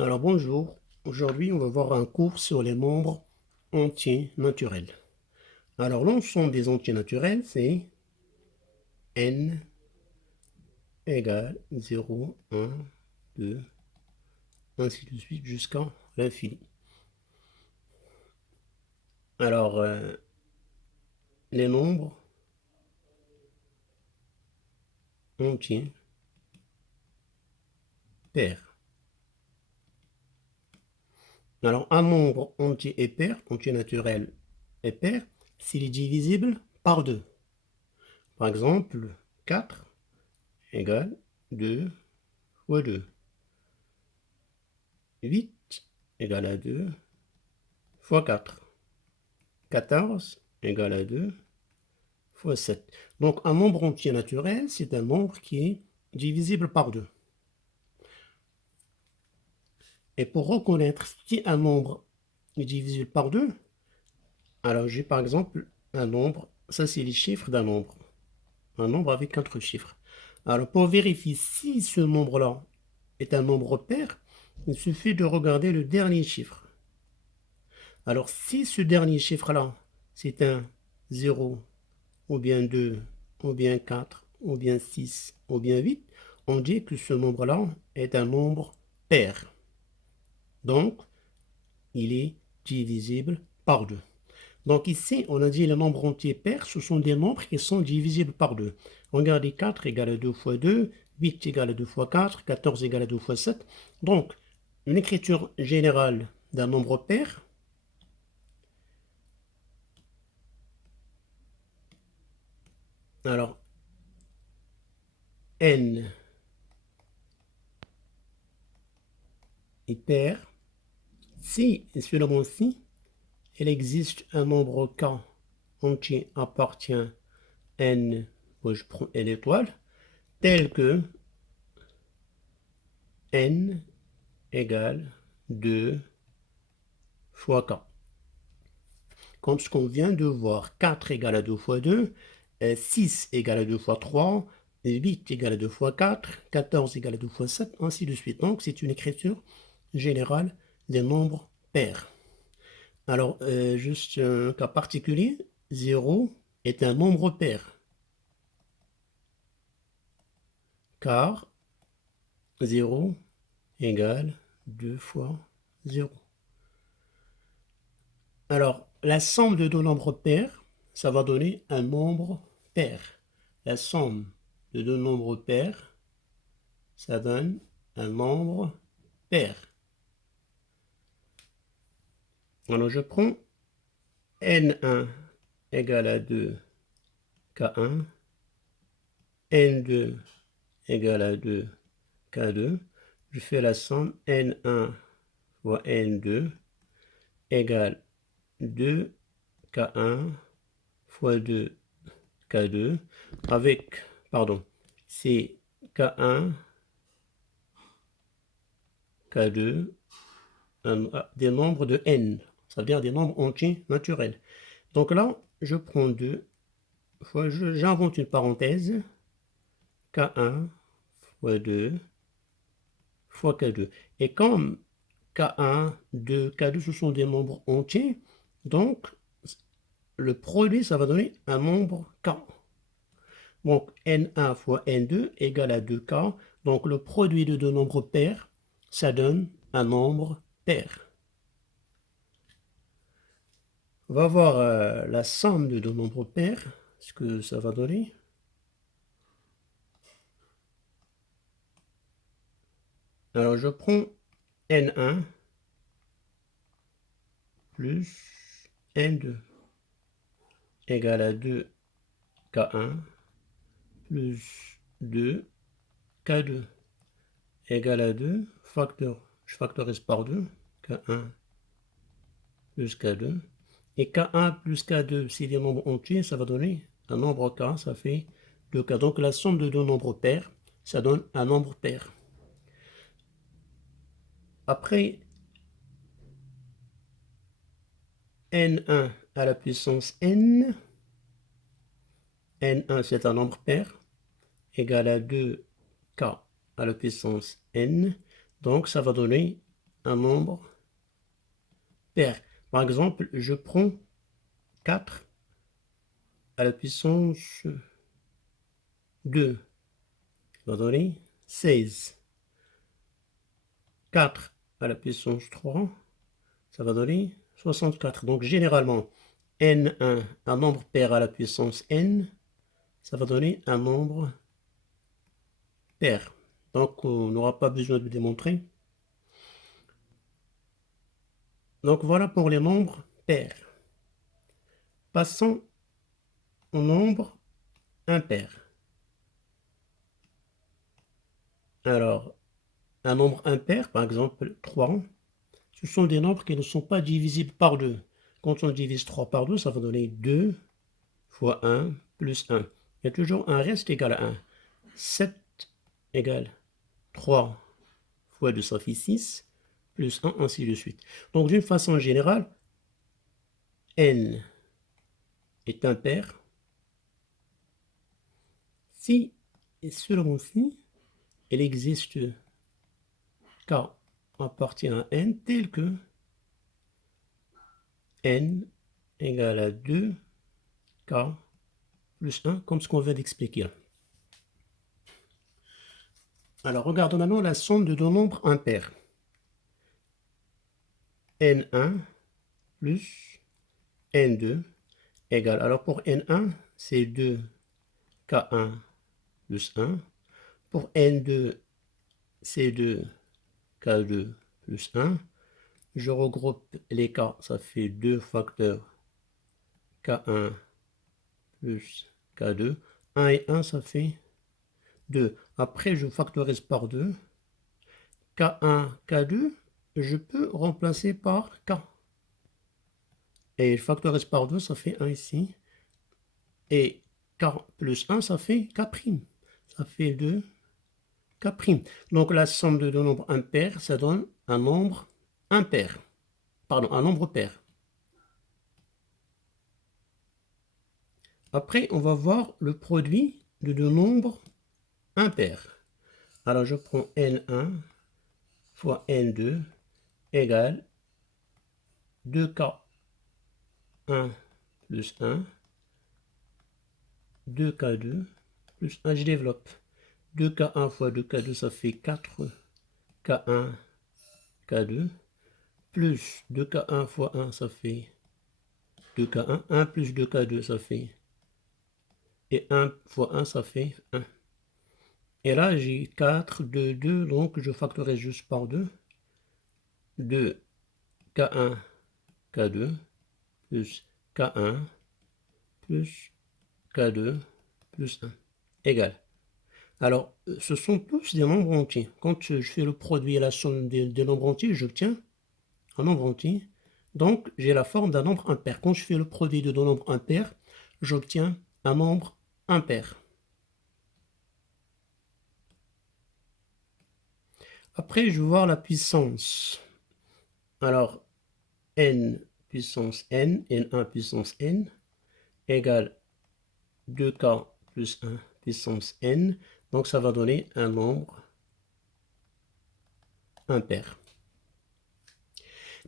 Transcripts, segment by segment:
Alors bonjour, aujourd'hui on va voir un cours sur les nombres entiers naturels. Alors l'ensemble des entiers naturels c'est n égale 0, 1, 2, ainsi de suite jusqu'à l'infini. Alors les nombres entiers pairs. Alors un nombre entier et pair, entier naturel et pair, s'il est divisible par 2. Par exemple, 4 égale 2 fois 2. 8 égale à 2 fois 4. 14 égale à 2 fois 7. Donc un nombre entier naturel, c'est un nombre qui est divisible par 2. Et pour reconnaître si un nombre est divisible par 2, alors j'ai par exemple un nombre, ça c'est les chiffres d'un nombre. Un nombre avec 4 chiffres. Alors pour vérifier si ce nombre-là est un nombre pair, il suffit de regarder le dernier chiffre. Alors si ce dernier chiffre-là, c'est un 0, ou bien 2, ou bien 4, ou bien 6, ou bien 8, on dit que ce nombre-là est un nombre pair. Donc, il est divisible par 2. Donc ici, on a dit les nombres entiers pairs, ce sont des nombres qui sont divisibles par 2. Regardez, 4 égale à 2 fois 2, 8 égale à 2 fois 4, 14 égale à 2 fois 7. Donc, une écriture générale d'un nombre pair, alors n est pair si et seulement si il existe un nombre k entier appartient n, moi je prends n étoile, tel que n égale 2 fois k. Comme ce qu'on vient de voir, 4 égale à 2 fois 2, 6 égale à 2 fois 3, 8 égale à 2 fois 4, 14 égale à 2 fois 7, ainsi de suite. Donc c'est une écriture générale des nombres pairs. Alors, juste un cas particulier, 0 est un nombre pair, car 0 égale 2 fois 0. Alors, la somme de deux nombres pairs, ça va donner un nombre pair. La somme de deux nombres pairs, ça donne un nombre pair. Alors, je prends n1 égale à 2 k1, n2 égale à 2 k2. Je fais la somme n1 fois n2 égale 2 k1 fois 2 k2 avec, pardon, c'est k1, k2, des nombres de n, ça veut dire des nombres entiers naturels. Donc là, je prends 2 fois, j'invente une parenthèse, k1 fois 2 fois k2. Et comme k1, 2, k2, ce sont des nombres entiers, donc le produit, ça va donner un nombre k. Donc n1 fois n2 égale à 2k. Donc le produit de deux nombres pairs, ça donne un nombre pair. On va voir la somme de deux nombres pairs, ce que ça va donner. Alors je prends n1 plus n2 égale à 2k1 plus 2k2 égale à 2 facteur. Je factorise par 2, k1 plus k2. Et k1 plus k2, c'est des nombres entiers, ça va donner un nombre k, ça fait 2k. Donc la somme de deux nombres pairs, ça donne un nombre pair. Après, n1 à la puissance n, n1 c'est un nombre pair, égal à 2k à la puissance n, donc ça va donner un nombre pair. Par exemple, je prends 4 à la puissance 2, ça va donner 16. 4 à la puissance 3, ça va donner 64. Donc généralement, n1, un nombre pair à la puissance n, ça va donner un nombre pair. Donc on n'aura pas besoin de démontrer. Donc voilà pour les nombres pairs. Passons au nombre impair. Alors, un nombre impair, par exemple 3, ce sont des nombres qui ne sont pas divisibles par 2. Quand on divise 3 par 2, ça va donner 2 fois 1 plus 1. Il y a toujours un reste égal à 1. 7 égale 3 fois 2, ça fait 6, plus 1, ainsi de suite. Donc d'une façon générale, n est impair si et seulement si il existe k appartient à n tel que n égale à 2k plus 1, comme ce qu'on vient d'expliquer. Alors, regardons maintenant la somme de deux nombres impairs. n1 plus n2 égale, alors pour n1, c'est 2k1 plus 1. Pour n2, c'est 2k2 plus 1. Je regroupe les k, ça fait 2 facteurs k1 plus k2. 1 et 1, ça fait 2. Après, je factorise par 2. K1, K2, je peux remplacer par K. Et je factorise par 2, ça fait 1 ici. Et K plus 1, ça fait K'. Ça fait 2 K'. Donc la somme de deux nombres impairs, ça donne un nombre impair. Pardon, un nombre pair. Après, on va voir le produit de deux nombres impairs. Alors je prends N1 fois N2 égale 2K1 plus 1, 2K2 plus 1, je développe. 2K1 fois 2K2, ça fait 4K1, K2, plus 2K1 fois 1, ça fait 2K1, 1 plus 2K2, ça fait, et 1 fois 1, ça fait 1. Et là, j'ai 4, 2, 2, donc je factorise juste par 2. 2K1, K2, plus K1, plus K2, plus 1, égale. Alors, ce sont tous des nombres entiers. Quand je fais le produit et la somme des nombres entiers, j'obtiens un nombre entier. Donc, j'ai la forme d'un nombre impair. Quand je fais le produit de deux nombres impairs, j'obtiens un nombre impair. Après, je vais voir la puissance. Alors, n puissance n, n1 puissance n, égale 2k plus 1 puissance n. Donc, ça va donner un nombre impair.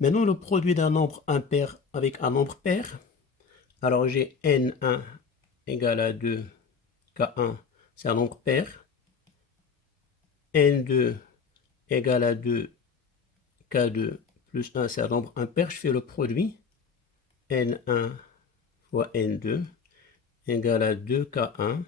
Maintenant, le produit d'un nombre impair avec un nombre pair. Alors, j'ai n1 égale à 2k1, c'est un nombre pair. n2 égale à 2k2 plus 1, c'est un nombre impair. Je fais le produit. n1 fois n2 égale à 2k1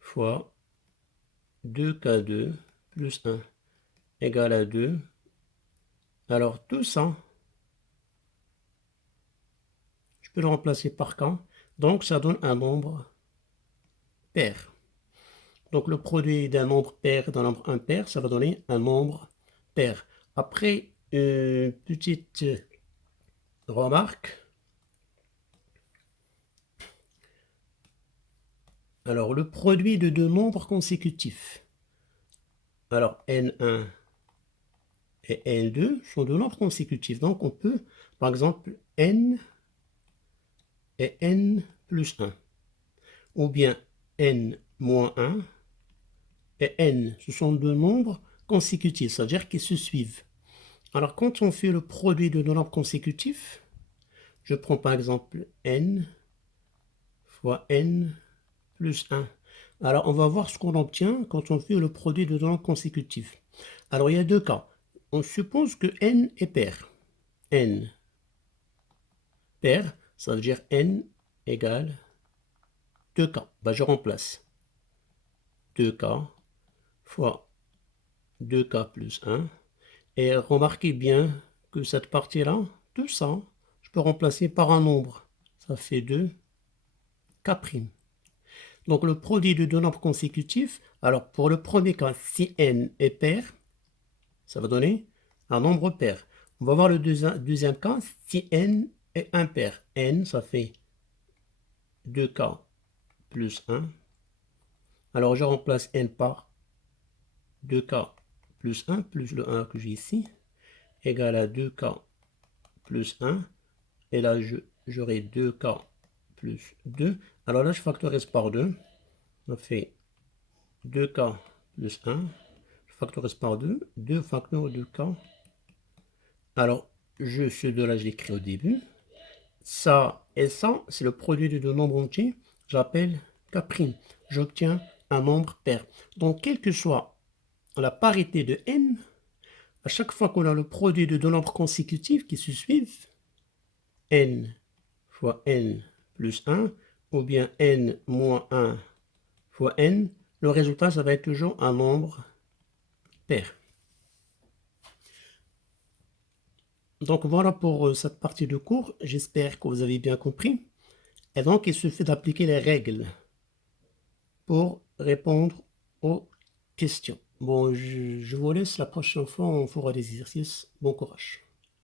fois 2k2 plus 1 égale à 2. Alors, tout ça, je peux le remplacer par k. Donc, ça donne un nombre pair. Donc, le produit d'un nombre pair et d'un nombre impair, ça va donner un nombre pair. Après, une petite remarque. Alors, le produit de deux nombres consécutifs. Alors, n1 et n2 sont deux nombres consécutifs. Donc, on peut, par exemple, n et n plus 1. Ou bien n moins 1 et n. Ce sont deux nombres consécutifs, c'est-à-dire qu'ils se suivent. Alors, quand on fait le produit de deux nombres consécutifs, je prends par exemple n fois n plus 1. Alors, on va voir ce qu'on obtient quand on fait le produit de deux nombres consécutifs. Alors, il y a deux cas. On suppose que n est pair. N pair, ça veut dire n égale 2k. Ben, je remplace 2k fois 2k plus 1. Et remarquez bien que cette partie-là, tout ça, je peux remplacer par un nombre. Ça fait 2k'. Donc le produit de deux nombres consécutifs, alors pour le premier cas, si n est pair, ça va donner un nombre pair. On va voir le deuxième cas, si n est impair. N, ça fait 2k plus 1. Alors je remplace n par 2k plus 1, plus le 1 que j'ai ici, égale à 2k plus 1. Et là, j'aurai 2k plus 2. Alors là, je factorise par 2. Ça fait 2k plus 1. Je factorise par 2. 2 facteurs de k. Alors, ce 2-là, je l'écris au début. Ça et ça, c'est le produit de deux nombres entiers. J'appelle k'. J'obtiens un nombre pair. Donc, quelle que soit la parité de n, à chaque fois qu'on a le produit de deux nombres consécutifs qui se suivent, n fois n plus 1, ou bien n moins 1 fois n, le résultat, ça va être toujours un nombre pair. Donc voilà pour cette partie de cours. J'espère que vous avez bien compris. Et donc, il suffit d'appliquer les règles pour répondre aux questions. Bon, je vous laisse la prochaine fois, on fera des exercices. Bon courage.